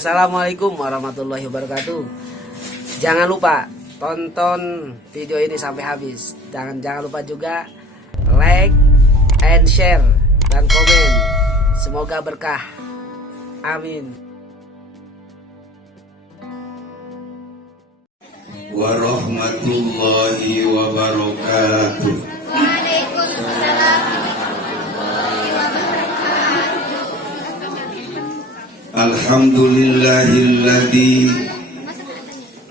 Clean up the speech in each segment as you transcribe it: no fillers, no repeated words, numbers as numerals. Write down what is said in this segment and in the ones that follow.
Assalamualaikum warahmatullahi wabarakatuh. Jangan lupa tonton video ini sampai habis. Jangan lupa juga like and share dan komen. Semoga berkah. Amin. Warahmatullahi wabarakatuh. Waalaikumsalam warahmatullahi wabarakatuh. Alhamdulillahilladzi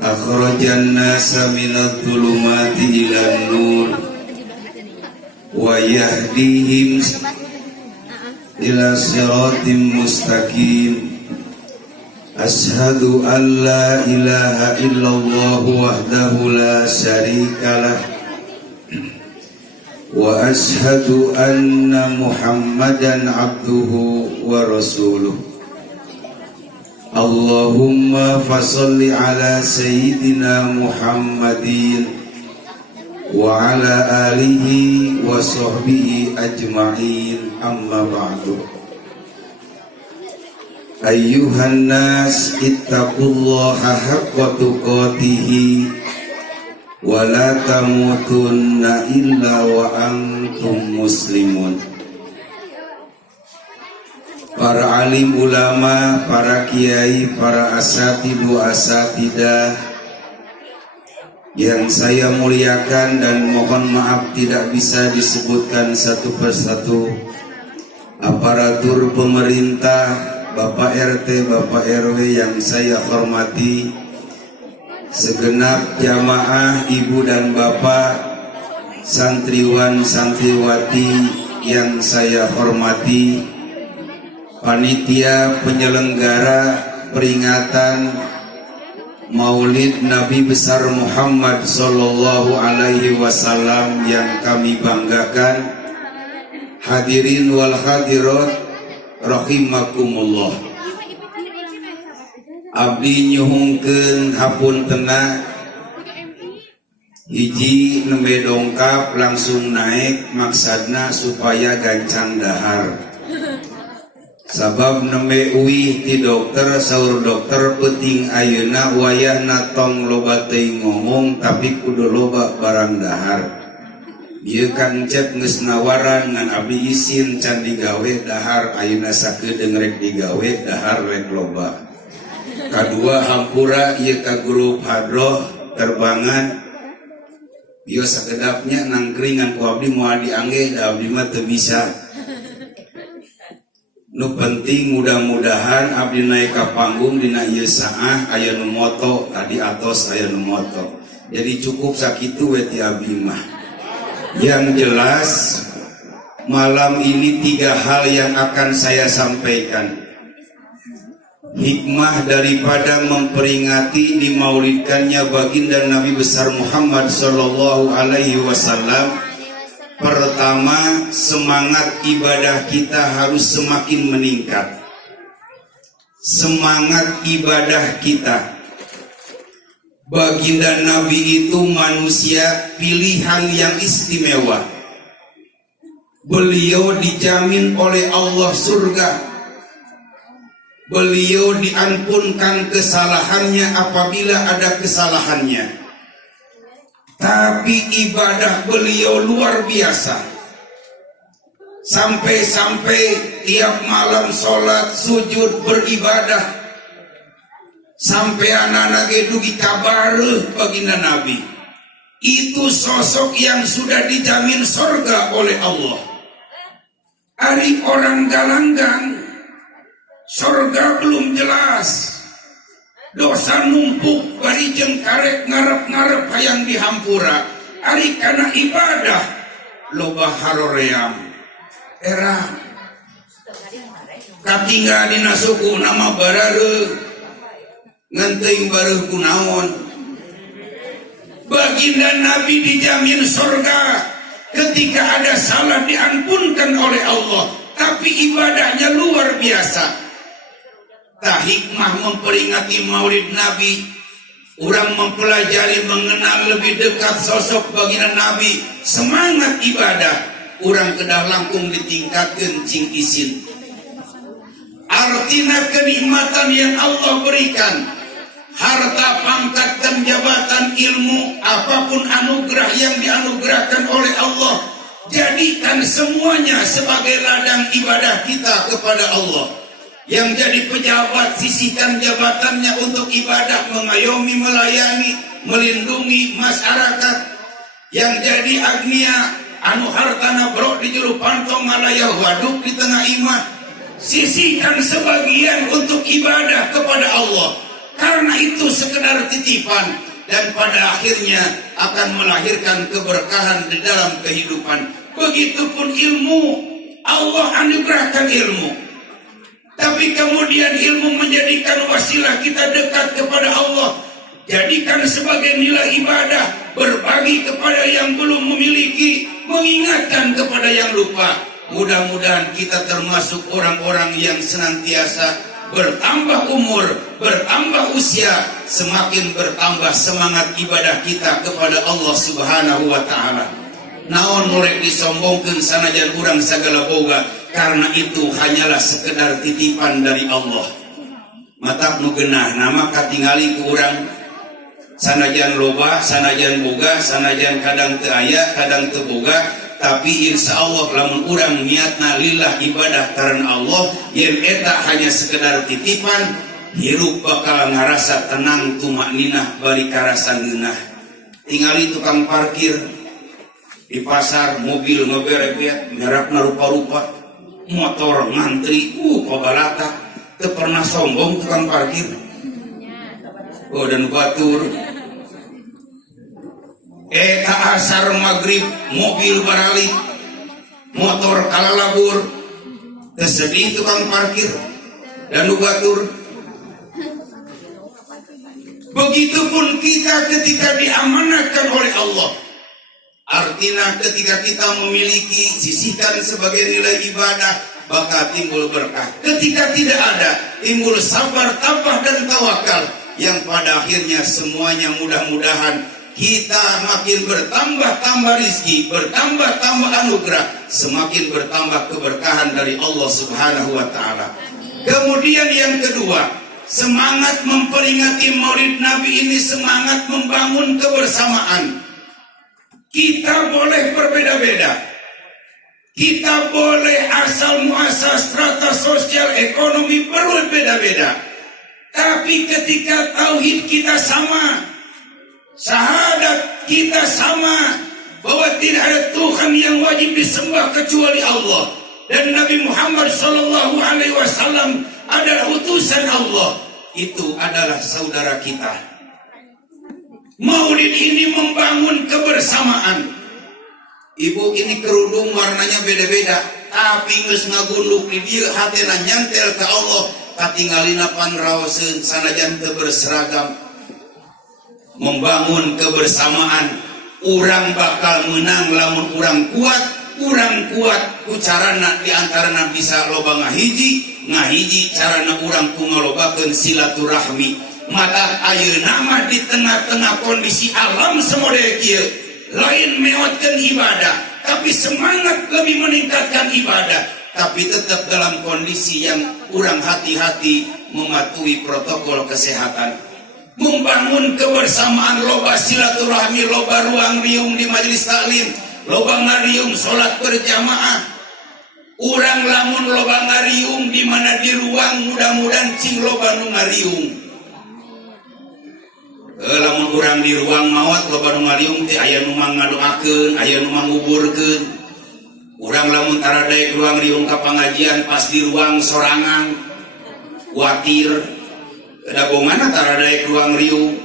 akhrajan nasa minadh dhulumati ilan nur wa yahdihim ila siratim mustaqim. Ashhadu an la ilaha illallah wahdahu la syarikalah wa ashhadu anna Muhammadan abduhu wa rasuluh. Allahumma fasalli ala sayyidina Muhammadin wa ala alihi wa sahbihi ajma'in, amma ba'du. Ayyuhan nas ittaqullaha haqqa tuqatih wa la tamutunna illa wa antum muslimun. Para alim ulama, para kiai, para asatidu asatidah yang saya muliakan dan mohon maaf tidak bisa disebutkan satu persatu, aparatur pemerintah, Bapak RT, Bapak RW yang saya hormati, segenap jamaah ibu dan bapak, santriwan santriwati yang saya hormati, panitia penyelenggara peringatan Maulid Nabi besar Muhammad sallallahu alaihi wasallam yang kami banggakan, hadirin wal hadirat rahimakumullah. Abdi nyuhungkeun hapuntenna hiji nembe dongkap langsung naik, maksadna supaya gancang dahar. Sabab nembe uih ti dokter, saur dokter penting ayeuna wayahna tong loba teuing ngomong tapi kudu loba barang dahar. Ieu kan cep geus nawaran ngan abdi izin can digawe dahar, ayeuna sakedeung rek digawe dahar rek loba. Kadua hampura ieu ka grup hadroh terbangan. Ieu sakedapnya nangkringan ku abdi moal diangge da abdi mah teu bisa. Nu penting mudah-mudahan abdi naik ka panggung dina ieu saah aya nu moto, tadi atos aya nu moto. Jadi cukup sakitu we ti abdi mah. Yang jelas malam ini 3 hal yang akan saya sampaikan. Hikmah daripada memperingati dimaulidkannya baginda Nabi besar Muhammad sallallahu alaihi wasallam. Pertama, semangat ibadah kita harus semakin meningkat. Semangat ibadah kita. Baginda Nabi itu manusia pilihan yang istimewa. Beliau dijamin oleh Allah surga. Beliau diampunkan kesalahannya apabila ada kesalahannya. Tapi ibadah beliau luar biasa. Sampai-sampai tiap malam sholat, sujud, beribadah. Sampai anak-anak dugi kabareuh baginda Nabi. Itu sosok yang sudah dijamin surga oleh Allah. Ari orang galanggang, surga belum jelas. Dosa numpuk bari jeung karek ngarep-ngarep hayang dihampura. Ari kana ibadah loba haroream. Era katinggal dina suku nama barareuh. Nganteing bareuh kunaon. Baginda Nabi dijamin surga. Ketika ada salah diampunkan oleh Allah, tapi ibadahnya luar biasa. Tah hikmah memperingati Maulid Nabi, orang mempelajari mengenal lebih dekat sosok baginda Nabi, semangat ibadah, orang kedah langkung ditingkatkeun cing isin. artinya kenikmatan yang Allah berikan, harta, pangkat, dan jabatan, ilmu, apapun anugerah yang dianugerahkan oleh Allah, jadikan semuanya sebagai ladang ibadah kita kepada Allah. Yang jadi pejabat, sisihkan jabatannya untuk ibadah, mengayomi, melayani, melindungi masyarakat. Yang jadi agnia, anu hartana brok di juru pantong malaya waduk di tengah imah, sisihkan sebagian untuk ibadah kepada Allah, karena itu sekedar titipan dan pada akhirnya akan melahirkan keberkahan di dalam kehidupan. Begitupun ilmu, Allah anugerahkan ilmu, tapi kemudian ilmu menjadikan wasilah kita dekat kepada Allah. Jadikan sebagai nilai ibadah, berbagi kepada yang belum memiliki, mengingatkan kepada yang lupa. Mudah-mudahan kita termasuk orang-orang yang senantiasa bertambah umur, bertambah usia, semakin bertambah semangat ibadah kita kepada Allah Subhanahu wa Ta'ala. Naon mulai disombongkan sanajan urang sagala boga, karena itu hanyalah sekedar titipan dari Allah. Matak nu geunah nama katingali ku urang, sanajan loba, sanajan boga, sanajan kadang teu aya, kadang teu boga, tapi insya Allah lamun urang niatna lillah ibadah karena Allah, yen eta hanya sekedar titipan, hirup bakal ngarasa tenang, tumakninah, bari karasa geunah. Tingali tukang parkir di pasar, mobil ngeberebet, merakna rupa-rupa, motor ngantri, pabalata, teu pernah sombong tukang parkir. Oh, dan batur. Eta asar maghrib, mobil baralik, motor kalalabur, tersedih tukang parkir, dan batur. Begitupun kita ketika diamanahkan oleh Allah. Artinya ketika kita memiliki, sisihkan sebagai nilai ibadah, maka timbul berkah. Ketika tidak ada, timbul sabar, tabah, dan tawakal, yang pada akhirnya semuanya mudah-mudahan kita makin bertambah-tambah rizki, bertambah-tambah anugerah, semakin bertambah keberkahan dari Allah Subhanahu wa Ta'ala. Kemudian yang kedua, semangat memperingati Maulid Nabi ini semangat membangun kebersamaan. Kita boleh berbeda-beda, kita boleh asal muasal strata sosial ekonomi berbeda-beda, tapi ketika tauhid kita sama, syahadat kita sama, bahwa tidak ada Tuhan yang wajib disembah kecuali Allah, dan Nabi Muhammad SAW adalah utusan Allah, itu adalah saudara kita. Maulid ini membangun kebersamaan. Ibu ini kerudung warnanya beda-beda, tapi geus ngagunduk di dieu hatena nyantel ka Allah, katinggalina panraoseun sanajan teu berseragam. Membangun kebersamaan, urang bakal menang lamun urang kuat ku carana diantarana bisa loba ngahiji carana urang ku ngalobakeun silaturahmi. Mata ayeuna mah di tengah-tengah kondisi alam semodel kieu, lain meotkeun ibadah, tapi semangat lebih meningkatkan ibadah, tapi tetap dalam kondisi yang urang hati-hati mematuhi protokol kesehatan. Membangun kebersamaan, loba silaturahmi, loba ruang riung di majelis taklim, loba ngariung sholat berjamaah. Urang lamun loba ngariung di mana di ruang, mudah-mudahan cing loba nu ngariung. Lamun urang di ruang maot loba nu ngariung teh aya nu ngadoakeun, aya nu nguburkeun. Urang lamun tara daek ruang riung ka pangajian pas di ruang sorangan, kuatir. Dabongana tara daek ruang riung.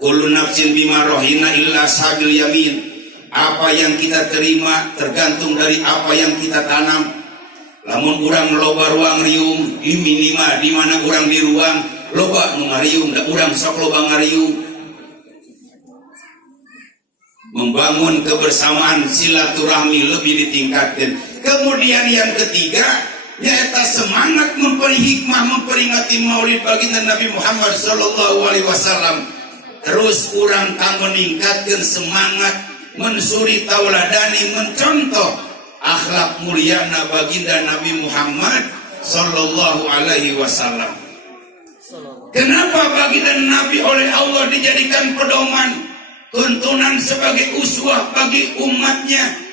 Kullu nafsin bima rohina illa sabil yamin. Apa yang kita terima tergantung dari apa yang kita tanam. Lamun urang loba ruang riung, di minima di mana urang di ruang loba nu ngariung, da urang sok loba ngariung. Membangun kebersamaan, silaturahmi lebih ditingkatkan. Kemudian yang ketiga, yaitu semangat memperingati Maulid baginda Nabi Muhammad SAW. Terus urang kanggo ningkatkeun semangat, mensuri tauladani, mencontoh akhlak mulyana baginda Nabi Muhammad sallallahu alaihi wasallam. Kenapa baginda Nabi oleh Allah dijadikan pedoman, tuntunan sebagai uswah bagi umatnya?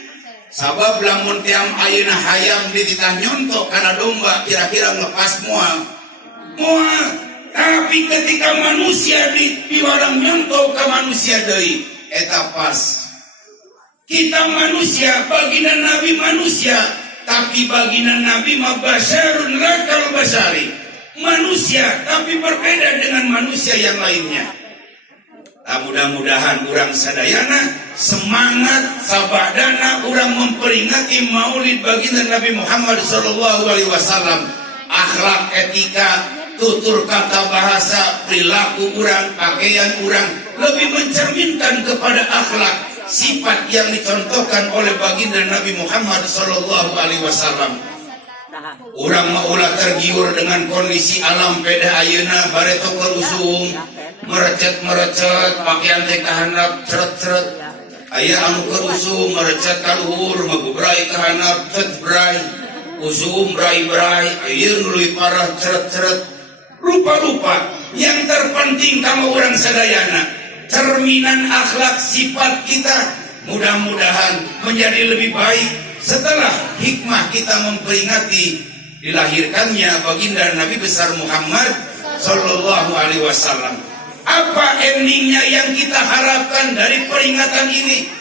Sabab lamun tiam ayeuna hayam dititah nyontok karena domba kira-kira ngelepas mual. Tapi ketika manusia diwarang nyontok ke manusia deui eta pas. Kita manusia, baginda Nabi manusia, tapi baginda Nabi mah basyarun lakal basyari. Manusia tapi berbeda dengan manusia yang lainnya. Mudah-mudahan urang sadayana semangat sabadana urang memperingati maulid baginda Nabi Muhammad sallallahu alaihi wasallam. Akhlak, etika, tutur kata bahasa, perilaku urang, pakaian urang lebih mencerminkan kepada akhlak sifat yang dicontohkan oleh baginda Nabi Muhammad sallallahu alaihi wasallam. Urang maulah tergiur dengan kondisi alam peda ayeuna bareto kerusung merecet pakaian teh kahandap ceret-ceret aya anu kerusung merecet ka luhur magubrai kahandap cet-brai usum brai-brai aya nu leuwih parah ceret-ceret rupa-rupa. Yang terpenting kamu urang sadayana cerminan akhlak sifat kita mudah-mudahan menjadi lebih baik setelah hikmah kita memperingati dilahirkannya baginda Nabi besar Muhammad sallallahu alaihi wasallam. Apa endingnya yang kita harapkan dari peringatan ini?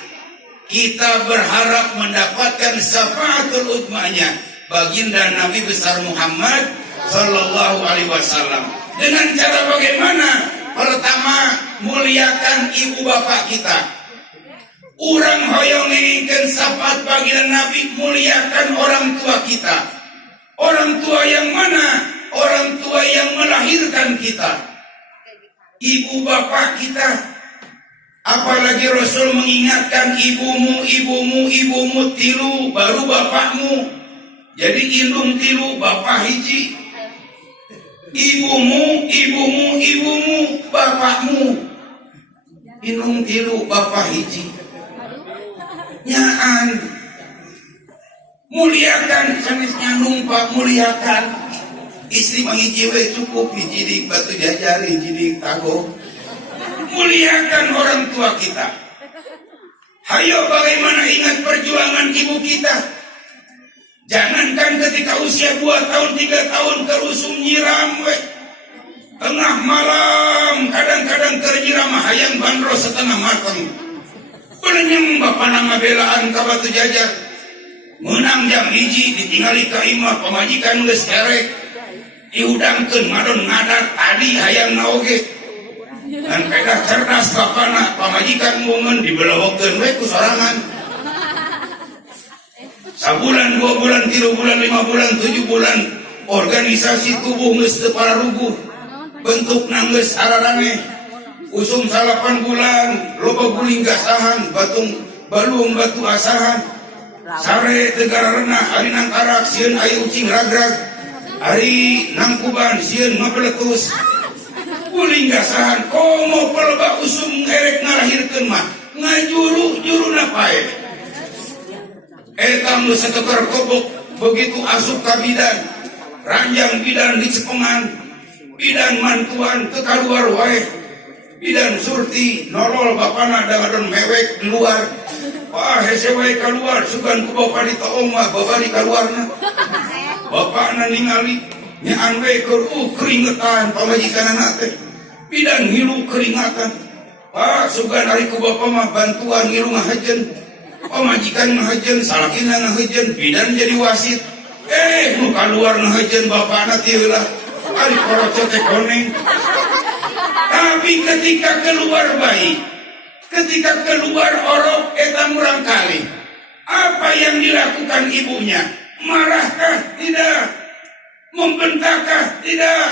Kita berharap mendapatkan syafaatul uzmanya baginda Nabi besar Muhammad sallallahu alaihi wasallam. Dengan cara bagaimana? Pertama, muliakan ibu bapak kita. Urang hoyong ngengkeun syafaat baginda Nabi, muliakan orang tua kita. Orang tua yang mana? Orang tua yang melahirkan kita. Ibu bapak kita. Apalagi Rasul mengingatkan ibumu tilu baru bapakmu. Jadi indung tilu bapak hiji. Ibumu bapakmu. Indung tilu bapak hiji. Nyaan. Muliakan sanesnya numpak muliakan. Istri mangiji we cukup hiji di batu jajar, hiji di tago. Muliakan orang tua kita. Hayo bagaimana ingat perjuangan ibu kita. Jangankan ketika usia 2 tahun 3 tahun kerusum nyiram we. Tengah malam kadang-kadang ternyiram hayang bandros setengah matang. Benenyang bapak nama belaan ka batu jajar. Menang jam hiji ditinggali ka imah pamajikan geus erek. Diudangkeun ngadon ngadat tadi hayang naoge. Dan pedah cerdas bapana pamajikan mungeun dibelewokeun we ku sorangan. Sabulan, 2 bulan, 3 bulan, 5 bulan, 7 bulan organisasi tubuh geus teu pararuguh. Bentukna geus araraneh. Usum 8 bulan loba guling gasahan batung balung batu asahan. Sare tegara renah ari nangkarak sieun aya ucing ragrag. Ari nangkuban sieun mapeletus. Guling gasahan komo pelba usum ngerek ngalahirkeun mah ngajuru-juruna pae. Eta nu sateker kobok begitu asup ka bidan. Ranjang bidan dicepengan. Bidan mantuan teu kaluar wae. Bidan surti nolol bapana dangadon mewek di luar. Wah hese wae kaluar sugan ku bapa ditoong mah babari kaluarna. Bapakna ningali nyaan we keur keringetan pamajikanana teh. Bidan ngilu keringatan. Pak sugan ari ku bapa mah bantuan ngilu ngahajeun. Pamajikan ngahajeun, salakina ngahajeun, bidan jadi wasit. Nu kaluar ngahajeun bapana ti heula. Ari koroco teh koneng. Tapi ketika keluar bayi, ketika keluar orok eta murang kali. Apa yang dilakukan ibunya? Marahkah? Tidak. Membentakkah? Tidak.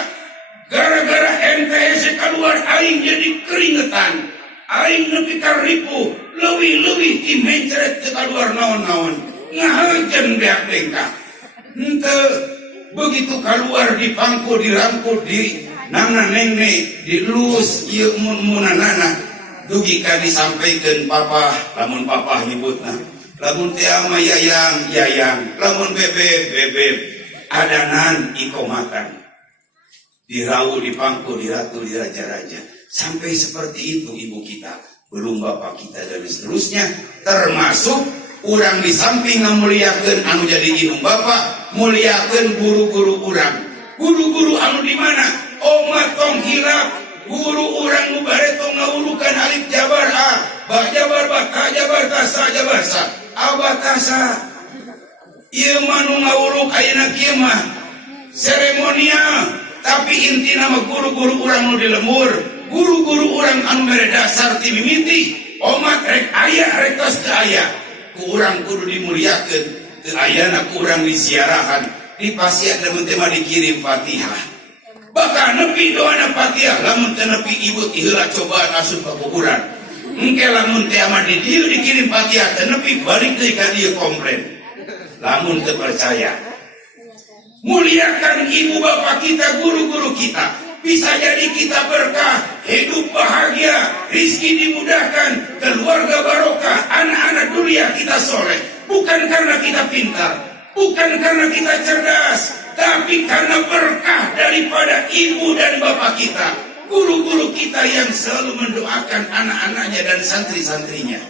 Gara-gara MTS keluar aing jadi keringetan. Aing nepi ka ripuh, leuwih-leuwih ti mencret teu kaluar naon-naon. Ngahajeun beak bengkak. Henteu begitu keluar dipangku dirangkul di nana nenge dilus ieu munanana dugi ka disampaikeun papa lamun papa nyebutna. Lamun teh ama yayang, lamun bebek. adanan ikomatan, dirau, dipangku, diratu, diraja-raja. Sampai seperti itu ibu kita, belum bapak kita dan seterusnya. Termasuk orang di samping ngamuliakeun anu jadi indung bapak, muliakeun guru-guru orang. Guru-guru anu di mana? Omat tong hilap, guru orang nu bare tong ngawurukan alif jabar a, ba jabar ba, ka jabar ka, sa jabar sa, abatasa. Ieu mah nu ngawuruk ayeuna kieu mah seremonial, tapi inti nama guru-guru orang nu di lembur, guru-guru orang anu mere dasar ti mimiti. Omat rek aya rek tos teu aya, ku urang kudu dimuliakeun, teu ayana ku urang disiarahan, dipasian lamun teh mah dikirim Fatihah. Bahkan nepi doana Fatihah, lamun teu nepi ibu tiheula cobaan asup ka kuburan. Engke lamun teh mah di dieu dikirim Fatihah teu nepi balik deui ka dieu komplain. Lamun teu percaya, muliakan ibu bapak kita, guru-guru kita. Bisa jadi kita berkah, hidup bahagia, rizki dimudahkan, keluarga barokah, anak-anak dunia kita soleh. Bukan karena kita pintar, bukan karena kita cerdas, tapi karena berkah daripada ibu dan bapak kita, guru-guru kita yang selalu mendoakan anak-anaknya dan santri-santrinya.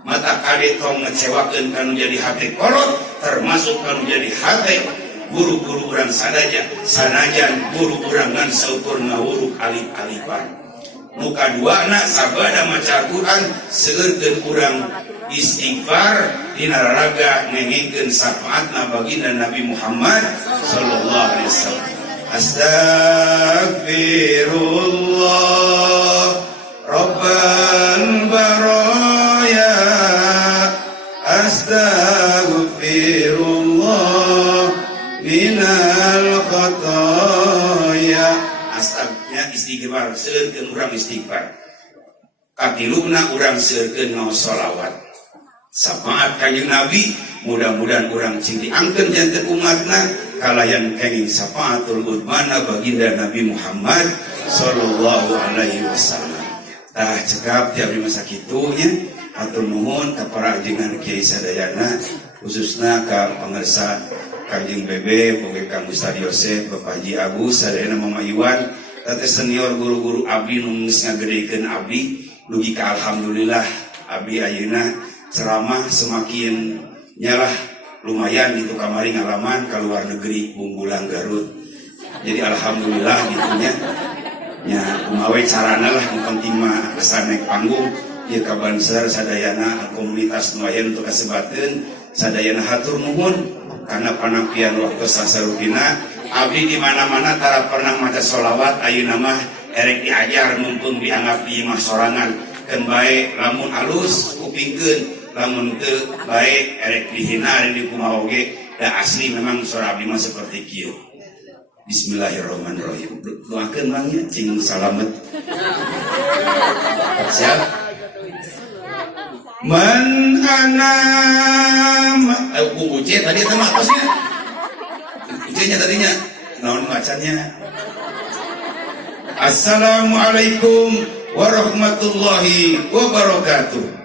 Mata kade tong ngecewakeun kanu jadi hate kolot, termasuk kanu jadi hate guru-guru urang sadaja, sanajan guru urang ngan saukur ngawuruk alif-alifan. Nu kaduana sabada maca Al-Qur'an seueurkeun urang istighfar dina raraga ngengengkeun syafaatna baginda Nabi Muhammad sallallahu alaihi wasallam. Astaghfirullah Rabbal baraya, astaghfirullah minal khataya. Astagnya istighfar, seueurkeun urang istighfar. Katiluna urang seueurkeun ngaos sholawat. Syafaat kanjeng Nabi, mudah-mudahan urang cing diangkeun janten umatna kalayan kenging syafaatul udmana baginda Nabi Muhammad sallallahu alaihi wasallam. Tah cekap tiap di masa kitunya atur nuhun ka para ajengan kiai sadayana, khususna ka pangarsa Kanjeng Bebe, boge Kang Ustaz Yosef, Bapak Haji Agus, sadayana Mama Iwan, tete senior guru-guru abdi nu geus ngagedekeun abdi, dugi ka alhamdulillah abdi ayeuna ceramah semakin nyalah lumayan gitu kamari ngalaman ka luar negeri Bunggulang Garut. Jadi alhamdulillah gitunya. Ya kumawe carana lah nu penting mah asa naik panggung ieu ka Banser sadayana komunitas nu aya untuk kasebatkeun sadayana hatur nuhun karena panampian waktu sasarugina abdi di mana-mana tara pernah maca sholawat ayeuna mah erek diajar mumpung dianggap di mah sorangan keun bae lamun alus kupingkeun lamun teu bae erek dihina ari di kumaha oge da asli memang suara abdi mah seperti kieu. Bismillahirrahmanirrahim. Doakeun Bang ya cing salamet. Siap? Man anam uce tadi eta mah tosnya. Ucenya tadinya naon bacanya? Assalamualaikum warahmatullahi wabarakatuh.